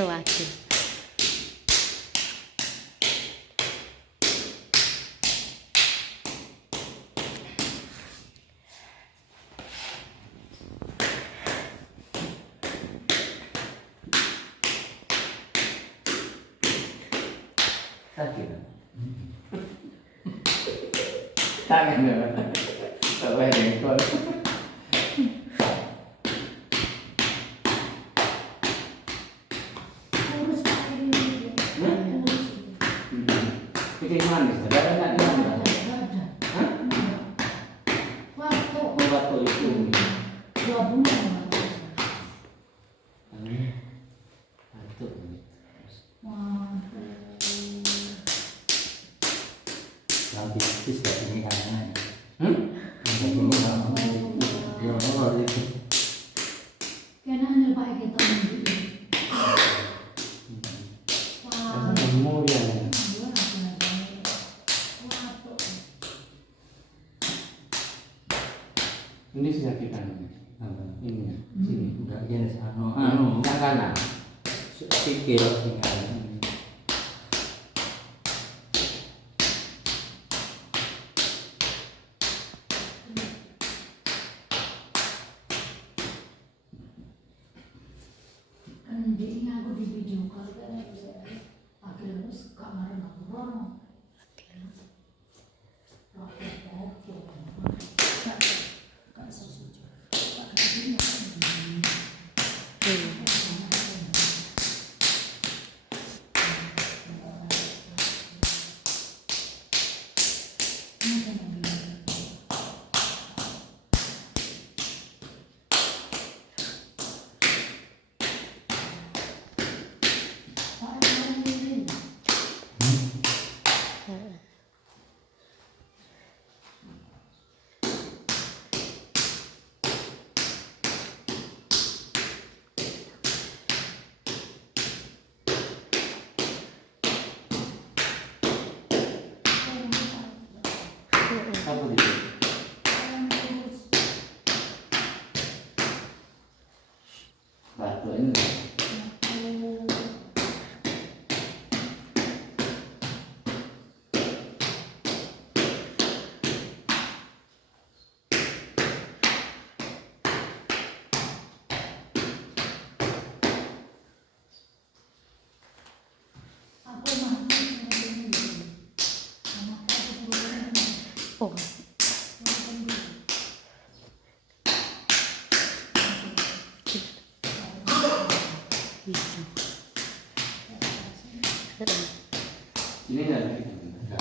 Ruqiyah. Sakit. Tangan dulu. Sampai dengkol. Bikin manis, ada enggak di mana? Hah? Waktu itu. 2 bulan. Batuk. Yang tipis kayak ini kan. Kayak ini Oh. ya Allah itu. Kena hanya pakai kita sendiri. Masa nemu ya? Ini sakitan. Ini ya. Sini. Enggak jenis Yang anu kanan. sikil tinggal. Jadi aku di video call kan akhirnya terus kamar aku bohong. Apa itu? Batuk ini. Oh, bisa. Ini enggak sakit. Enggak.